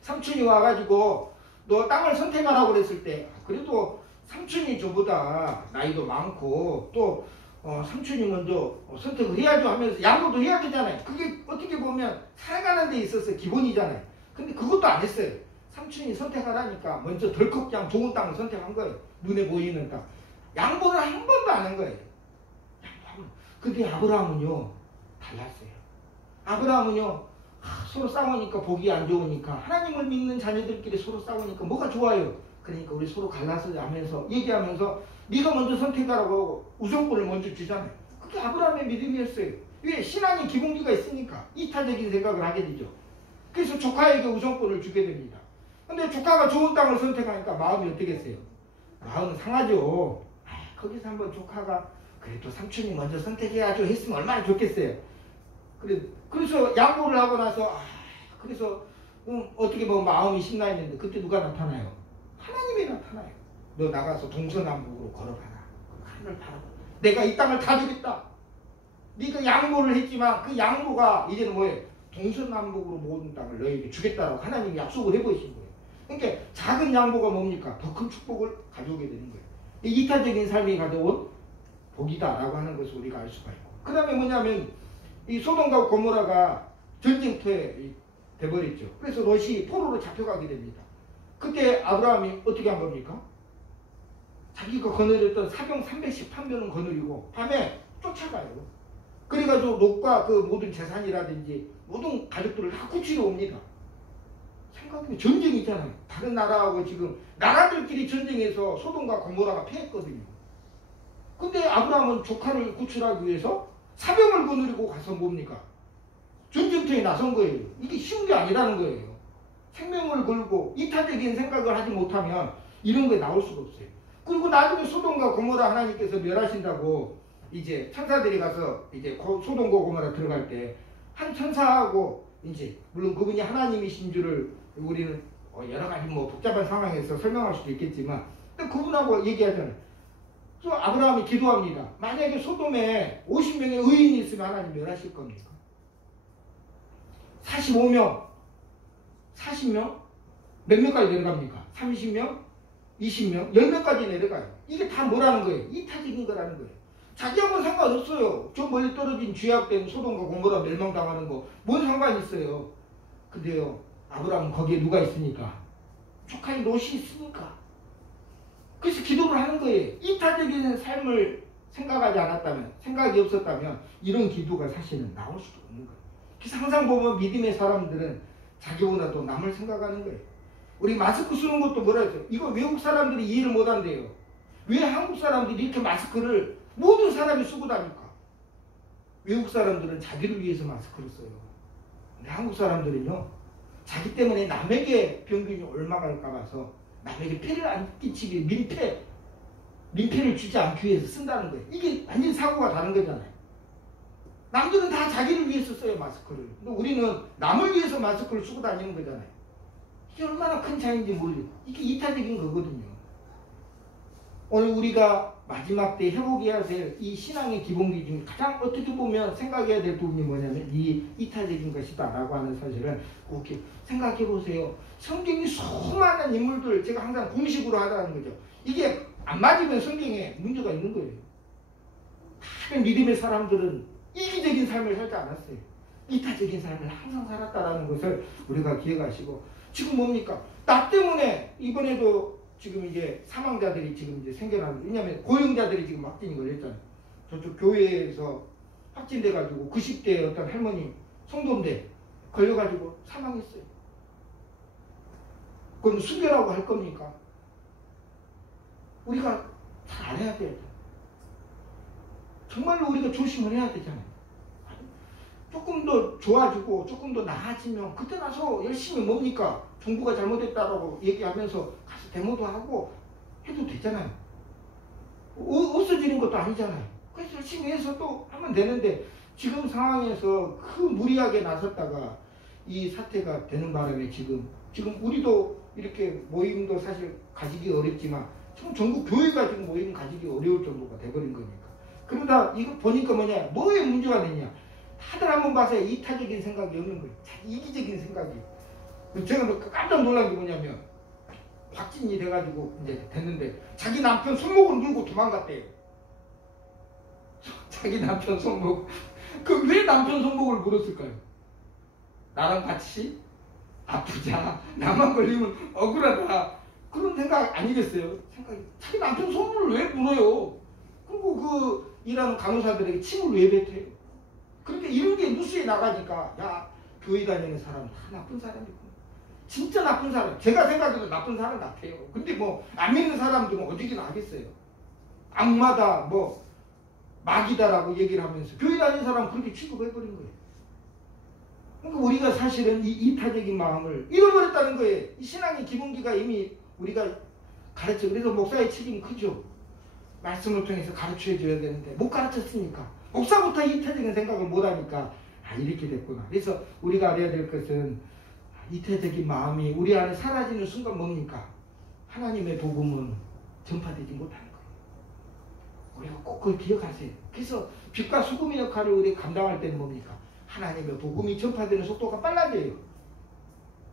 삼촌이 와가지고 너 땅을 선택하라고 그랬을 때 그래도 삼촌이 저보다 나이도 많고 또 삼촌이 먼저 선택을 해야죠 하면서 양보도 해야 되잖아요. 그게 어떻게 보면 살아가는 데 있어서 기본이잖아요. 근데 그것도 안 했어요. 삼촌이 선택하라니까 먼저 덜컥 그냥 좋은 땅을 선택한 거예요. 눈에 보이는 땅. 양보는 한 번도 안 한 거예요. 근데 아브라함은요 달랐어요. 아브라함은요 서로 싸우니까 보기 안 좋으니까 하나님을 믿는 자녀들끼리 서로 싸우니까 뭐가 좋아요. 그러니까 우리 서로 갈라서 하면서 얘기하면서 네가 먼저 선택하라고 하고 우선권을 먼저 주잖아요. 그게 아브라함의 믿음이었어요. 왜? 신앙의 기본기가 있으니까 이타적인 생각을 하게 되죠. 그래서 조카에게 우선권을 주게 됩니다. 근데 조카가 좋은 땅을 선택하니까 마음이 어떻겠어요? 마음은 상하죠. 거기서 한번 조카가 그래도 삼촌이 먼저 선택해야죠 했으면 얼마나 좋겠어요. 그래서 양보를 하고 나서 그래서 어떻게 보면 마음이 신나 있는데 그때 누가 나타나요? 하나님이 나타나요. 너 나가서 동서남북으로 걸어가라. 하늘을 바라봐. 내가 이 땅을 다 주겠다. 네가 양보를 했지만 그 양보가 이제는 뭐예요? 동서남북으로 모든 땅을 너에게 주겠다라고 하나님이 약속을 해보신 거예요. 그러니까 작은 양보가 뭡니까? 더 큰 축복을 가져오게 되는 거예요. 이타적인 삶이 가져온 복이다라고 하는 것을 우리가 알 수가 있고, 그 다음에 뭐냐면 이 소돔과 고모라가 전쟁터에 돼버렸죠. 그래서 롯이 포로로 잡혀가게 됩니다. 그때 아브라함이 어떻게 한 겁니까? 자기가 거느렸던 사병 313명은 거느리고 밤에 쫓아가요. 그래가지고 롯과 그 모든 재산이라든지 모든 가족들을 다 구치러 옵니다. 생각해보면 전쟁이잖아요. 다른 나라하고 지금 나라들끼리 전쟁해서 소돔과 고모라가 패했거든요. 근데 아브라함은 조카를 구출하기 위해서 사병을 거느리고 가서 뭡니까? 전쟁터에 나선 거예요. 이게 쉬운 게 아니라는 거예요. 생명을 걸고 이타적인 생각을 하지 못하면 이런 게 나올 수가 없어요. 그리고 나중에 소돔과 고모라 하나님께서 멸하신다고 이제 천사들이 가서 이제 소돔과 고모라 들어갈 때 한 천사하고 이제 물론 그분이 하나님이신 줄을 우리는 여러 가지 뭐 복잡한 상황에서 설명할 수도 있겠지만 그분하고 얘기하잖아요. 또 아브라함이 기도합니다. 만약에 소돔에 50명의 의인이 있으면 하나님 멸하실 겁니까? 45명, 40명? 몇 명까지 내려갑니까? 30명? 20명? 10명까지 내려가요. 이게 다 뭐라는 거예요? 이타적인 거라는 거예요. 자기하고는 상관없어요. 저 멀리 떨어진 죄악된 소돔과 고모라 멸망당하는 거 뭔 상관이 있어요. 근데요 아브라함은 거기에 누가 있으니까? 조카인 롯이 있으니까. 그래서 기도를 하는 거예요. 이타적인 삶을 생각하지 않았다면, 생각이 없었다면 이런 기도가 사실은 나올 수도 없는 거예요. 그래서 항상 보면 믿음의 사람들은 자기보다도 남을 생각하는 거예요. 우리 마스크 쓰는 것도 뭐라 했어요? 이거 외국 사람들이 이해를 못한대요. 왜 한국 사람들이 이렇게 마스크를 모든 사람이 쓰고 다닐까? 외국 사람들은 자기를 위해서 마스크를 써요. 근데 한국 사람들은요 자기 때문에 남에게 병균이 옮아갈까 봐서 남에게 폐를 안 끼치게 민폐를 주지 않기 위해서 쓴다는 거예요. 이게 완전 사고가 다른 거잖아요. 남들은 다 자기를 위해서 써요 마스크를. 근데 우리는 남을 위해서 마스크를 쓰고 다니는 거잖아요. 이게 얼마나 큰 차이인지 모르겠어요. 이게 이타적인 거거든요. 오늘 우리가 마지막 때 회복해야 될 이 신앙의 기본기 중에 가장 어떻게 보면 생각해야 될 부분이 뭐냐면 이 이타적인 것이다 라고 하는 사실을 꼭 생각해 보세요. 성경이 수많은 인물들 제가 항상 공식으로 하라는 거죠. 이게 안 맞으면 성경에 문제가 있는 거예요. 다른 믿음의 사람들은 이기적인 삶을 살지 않았어요. 이타적인 삶을 항상 살았다라는 것을 우리가 기억하시고, 지금 뭡니까? 나 때문에 이번에도 지금 이제 사망자들이 지금 이제 생겨나는, 왜냐면 고령자들이 지금 확진이 걸렸잖아요. 저쪽 교회에서 확진돼가지고 90대 어떤 할머니 성도인데 걸려가지고 사망했어요. 그건 순교라고 할 겁니까? 우리가 잘 알아야 돼요. 정말로 우리가 조심을 해야 되잖아요. 조금 더 좋아지고 조금 더 나아지면 그때 나서 열심히 뭡니까? 정부가 잘못했다라고 얘기하면서 가서 데모도 하고 해도 되잖아요. 없어지는 것도 아니잖아요. 그래서 열심히 해서 또 하면 되는데 지금 상황에서 그 무리하게 나섰다가 이 사태가 되는 바람에 지금 우리도 이렇게 모임도 사실 가지기 어렵지만 지금 전국 교회가 지금 모임 가지기 어려울 정도가 돼버린 거니까. 그러다 이거 보니까 뭐에 문제가 되냐? 다들 한번 봐서야 이타적인 생각이 없는 거예요. 이기적인 생각이. 제가 깜짝 놀란 게 뭐냐면 확진이 돼가지고 이제 됐는데 자기 남편 손목을 물고 도망갔대요. 자기 남편 손목. 그 왜 남편 손목을 물었을까요? 나랑 같이 아프자. 나만 걸리면 억울하다. 그런 생각 아니겠어요? 생각이. 자기 남편 손목을 왜 물어요? 그리고 그 일하는 간호사들에게 침을 왜 뱉어요? 그렇게 이런 게 뉴스에 나가니까 야 교회 다니는 사람 다 나쁜 사람이고 진짜 나쁜 사람. 제가 생각해도 나쁜 사람 같아요. 근데 뭐 안 믿는 사람들은 어디기나 하겠어요. 악마다 뭐 마귀다라고 얘기를 하면서 교회 다니는 사람은 그렇게 취급해버린 거예요. 그러니까 우리가 사실은 이 이타적인 마음을 잃어버렸다는 거예요. 이 신앙의 기본기가 이미 우리가 가르쳐. 그래서 목사의 책임이 크죠. 말씀을 통해서 가르쳐 줘야 되는데 못 가르쳤으니까 목사부터 이타적인 생각을 못하니까 이렇게 됐구나. 그래서 우리가 알아야 될 것은 이타적인 마음이 우리 안에 사라지는 순간 뭡니까? 하나님의 복음은 전파되지 못하는 거예요. 우리가 꼭 그걸 기억하세요. 그래서 빛과 소금의 역할을 우리 감당할 때는 뭡니까? 하나님의 복음이 전파되는 속도가 빨라져요.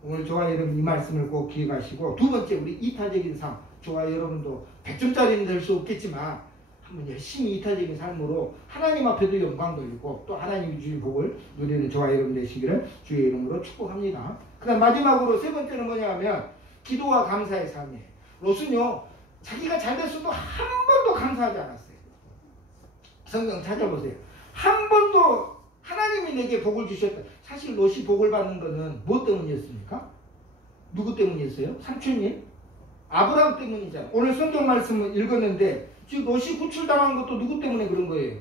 오늘 저와 여러분 이 말씀을 꼭 기억하시고 두 번째 우리 이타적인 삶. 저와 여러분도 100점짜리는 될 수 없겠지만 한번 열심히 이타적인 삶으로 하나님 앞에도 영광 돌리고 또 하나님이 주신 복을 누리는 저와 여러분 되시기를 주의 이름으로 축복합니다. 그 다음 마지막으로 세 번째는 뭐냐 하면 기도와 감사의 삶이에요. 롯은요 자기가 잘 됐어도 한 번도 감사하지 않았어요. 성경 찾아보세요. 한 번도 하나님이 내게 복을 주셨다. 사실 롯이 복을 받는 것은 무엇 때문이었습니까? 누구 때문이었어요? 삼촌님? 아브라함 때문이잖아요. 오늘 성경 말씀을 읽었는데 지금 롯이 구출당한 것도 누구 때문에 그런 거예요?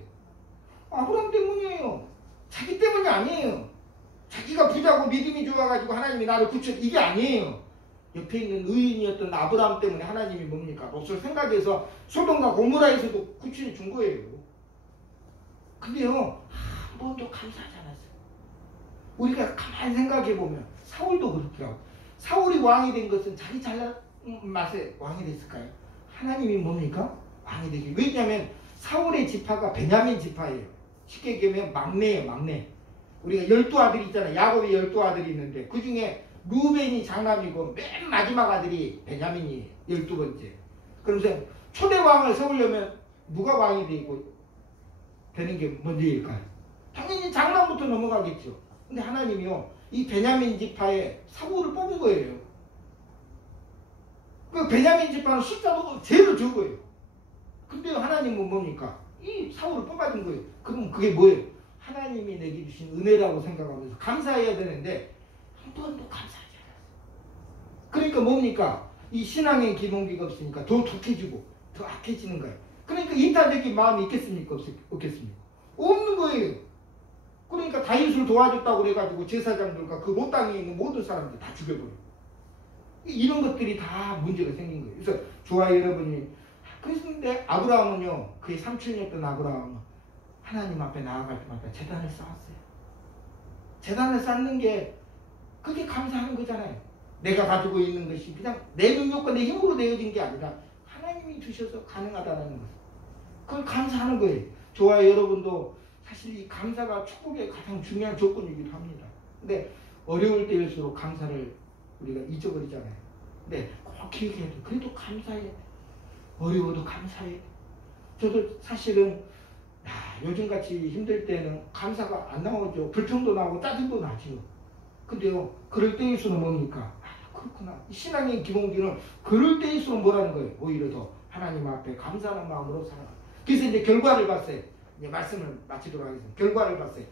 아브라함 때문이에요. 자기 때문이 아니에요. 자기가 부자고 믿음이 좋아가지고 하나님이 나를 구출 이게 아니에요. 옆에 있는 의인이었던 아브라함 때문에 하나님이 뭡니까? 롯을 생각해서 소돔과 고모라에서도 구출해 준 거예요. 근데요 한 번도 감사하지 않았어요. 우리가 가만히 생각해보면 사울도 그렇더라고요. 사울이 왕이 된 것은 자기 잘난 맛에 왕이 됐을까요? 하나님이 뭡니까? 왕이 되기. 왜냐하면 사울의 지파가 베냐민 지파예요. 쉽게 얘기하면 막내예요. 막내. 우리가 12아들이 있잖아요. 야곱이 12아들이 있는데 그 중에 루벤이 장남이고 맨 마지막 아들이 베냐민이에요. 12번째. 그러면서 초대 왕을 세우려면 누가 왕이 되는 게 먼저일까요? 당연히 장남부터 넘어가겠죠. 근데 하나님이요 이 베냐민 지파에 사울을 뽑은 거예요. 그 베냐민 지파는 숫자도 제일 적어요. 근데 하나님은 뭡니까? 이 사울을 뽑아준 거예요. 그럼 그게 뭐예요? 하나님이 내게 주신 은혜라고 생각하면서 감사해야 되는데 한 번도 감사하지 않았어요. 그러니까 뭡니까? 이 신앙의 기본기가 없으니까 더 독해지고 더 악해지는 거예요. 그러니까 이타적인 마음이 있겠습니까? 없겠습니까? 없는 거예요. 그러니까 다윗을 도와줬다고 그래가지고 제사장들과 그 롯 땅에 있는 모든 사람들 다 죽여버려요. 이런 것들이 다 문제가 생긴 거예요. 그래서 저와 여러분이 그랬는데 아브라함은요 그의 삼촌이었던 아브라함은 하나님 앞에 나아갈 때마다 제단을 쌓았어요. 제단을 쌓는 게 그게 감사하는 거잖아요. 내가 가지고 있는 것이 그냥 내 능력과 내 힘으로 내어진 게 아니라 하나님이 주셔서 가능하다는 것. 그걸 감사하는 거예요. 저와 여러분도 사실 이 감사가 축복의 가장 중요한 조건이기도 합니다. 근데 어려울 때일수록 감사를 우리가 잊어버리잖아요. 근데 꼭 기억해야 돼. 그래도 감사해. 어려워도 감사해. 저도 사실은 요즘같이 힘들 때는 감사가 안 나오죠. 불평도 나오고 짜증도 나죠. 근데요 그럴 때일수록 뭡니까? 그렇구나. 신앙의 기본기는 그럴 때일수록 뭐라는 거예요? 오히려 더 하나님 앞에 감사하는 마음으로 살아가. 그래서 이제 결과를 봤어요. 이제 말씀을 마치도록 하겠습니다. 결과를 봤어요.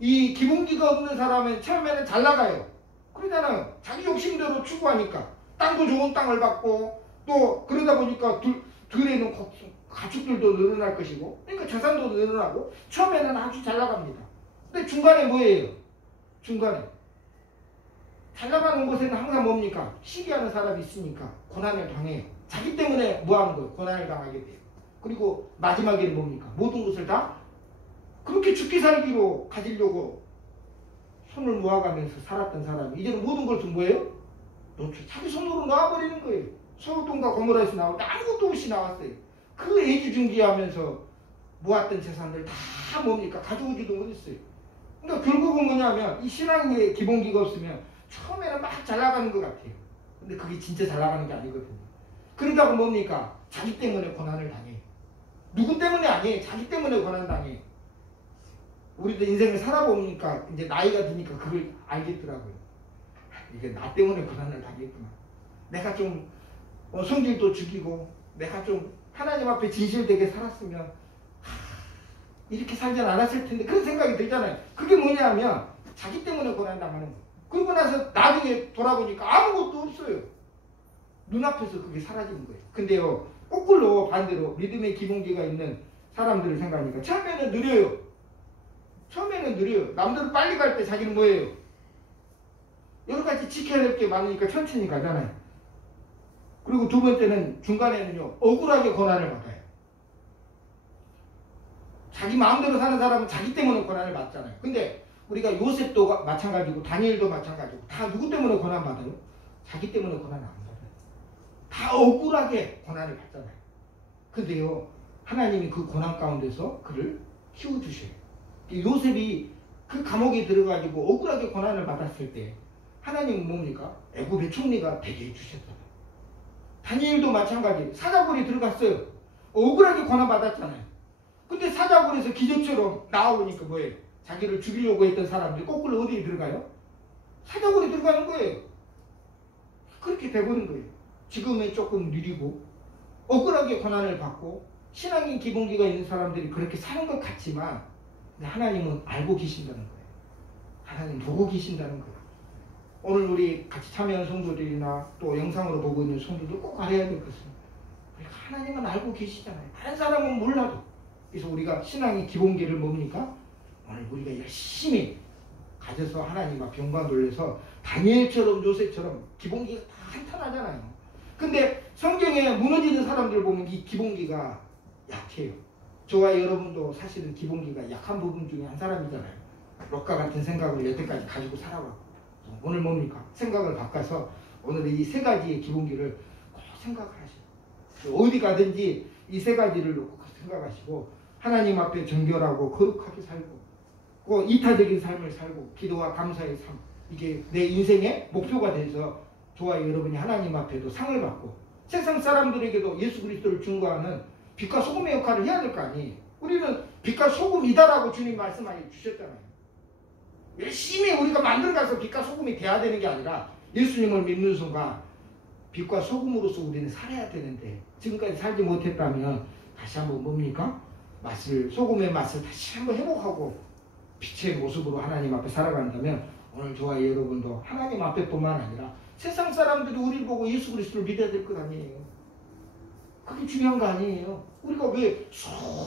이 기본기가 없는 사람은 처음에는 잘 나가요. 그러잖아요. 자기 욕심대로 추구하니까 땅도 좋은 땅을 받고 또 그러다 보니까 들에는 가축들도 늘어날 것이고, 그러니까 재산도 늘어나고, 처음에는 아주 잘 나갑니다. 근데 중간에 뭐예요? 중간에 잘 나가는 곳에는 항상 뭡니까? 시기하는 사람이 있으니까 고난을 당해요. 자기 때문에 뭐 하는 거예요? 고난을 당하게 돼요. 그리고 마지막에는 뭡니까? 모든 것을 다 그렇게 죽기 살기로 가지려고 손을 모아가면서 살았던 사람이 이제는 모든 것을 뭐예요? 노출. 자기 손으로 놔버리는 거예요. 소돔과 고모라에서 나올 때 아무것도 없이 나왔어요. 그 애지중지하면서 모았던 재산들 다 뭡니까? 가져오지도 못했어요. 그러니까 결국은 뭐냐면 이 신앙의 기본기가 없으면 처음에는 막 잘 나가는 것 같아요. 근데 그게 진짜 잘 나가는 게 아니거든요. 그러다가 뭡니까? 자기 때문에 고난을 당해요. 누구 때문에 아니에요. 자기 때문에 고난 당해요. 우리도 인생을 살아보니까 이제 나이가 드니까 그걸 알겠더라고요. 이게 나 때문에 고난을 당했구나. 내가 좀 성질도 죽이고 내가 좀 하나님 앞에 진실되게 살았으면 이렇게 살지 않았을 텐데 그런 생각이 들잖아요. 그게 뭐냐면 자기 때문에 고난 당하는 거예요. 그러고 나서 나중에 돌아보니까 아무것도 없어요. 눈앞에서 그게 사라지는 거예요. 근데요, 거꾸로 반대로 믿음의 기본기가 있는 사람들을 생각하니까 처음에는 느려요. 처음에는 느려요. 남들은 빨리 갈 때 자기는 뭐예요? 여러 가지 지켜야 될 게 많으니까 천천히 가잖아요. 그리고 두 번째는 중간에는요, 억울하게 고난을 받아요. 자기 마음대로 사는 사람은 자기 때문에 고난을 받잖아요. 근데 우리가 요셉도 마찬가지고 다니엘도 마찬가지고 다 누구 때문에 고난 받아요? 자기 때문에 고난을 안 받아요. 다 억울하게 고난을 받잖아요. 근데요, 하나님이 그 고난 가운데서 그를 키워주셔요. 요셉이 그 감옥에 들어가지고 억울하게 고난을 받았을 때 하나님은 뭡니까? 애굽의 총리가 되게 해주셨잖아요. 다니엘도 마찬가지예요. 사자굴에 들어갔어요. 억울하게 고난 받았잖아요. 근데 사자굴에서 기적처럼 나와보니까 뭐예요? 자기를 죽이려고 했던 사람들이 거꾸로 어디에 들어가요? 사자굴에 들어가는 거예요. 그렇게 돼버린 거예요. 지금은 조금 느리고 억울하게 고난을 받고 신앙인 기본기가 있는 사람들이 그렇게 사는 것 같지만 하나님은 알고 계신다는 거예요. 하나님 보고 계신다는 거예요. 오늘 우리 같이 참여한 성도들이나 또 영상으로 보고 있는 성도들 꼭 알아야 될 것은 하나님은 알고 계시잖아요. 다른 사람은 몰라도. 그래서 우리가 신앙의 기본기를 뭡니까? 오늘 우리가 열심히 가져서 하나님 앞에 영광 돌려서 다니엘처럼 요셉처럼 기본기가 다 탄탄하잖아요. 근데 성경에 무너지는 사람들 보면 이 기본기가 약해요. 저와 여러분도 사실은 기본기가 약한 부분 중에 한 사람이잖아요. 롯과 같은 생각을 여태까지 가지고 살아왔고 오늘 뭡니까? 생각을 바꿔서 오늘 이 세 가지의 기본기를 꼭 생각을 하시고 어디 가든지 이 세 가지를 놓고 생각하시고 하나님 앞에 정결하고 거룩하게 살고 꼭 이타적인 삶을 살고 기도와 감사의 삶 이게 내 인생의 목표가 돼서 저와 여러분이 하나님 앞에도 상을 받고 세상 사람들에게도 예수 그리스도를 증거하는 빛과 소금의 역할을 해야 될 거 아니에요. 우리는 빛과 소금이다라고 주님 말씀해 주셨잖아요. 열심히 우리가 만들어가서 빛과 소금이 돼야 되는 게 아니라 예수님을 믿는 순간 빛과 소금으로서 우리는 살아야 되는데 지금까지 살지 못했다면 다시 한번 뭡니까? 소금의 맛을 다시 한번 회복하고 빛의 모습으로 하나님 앞에 살아간다면 오늘 저와 여러분도 하나님 앞에뿐만 아니라 세상 사람들이 우리를 보고 예수 그리스도를 믿어야 될 것 아니에요. 그게 중요한 거 아니에요. 우리가 왜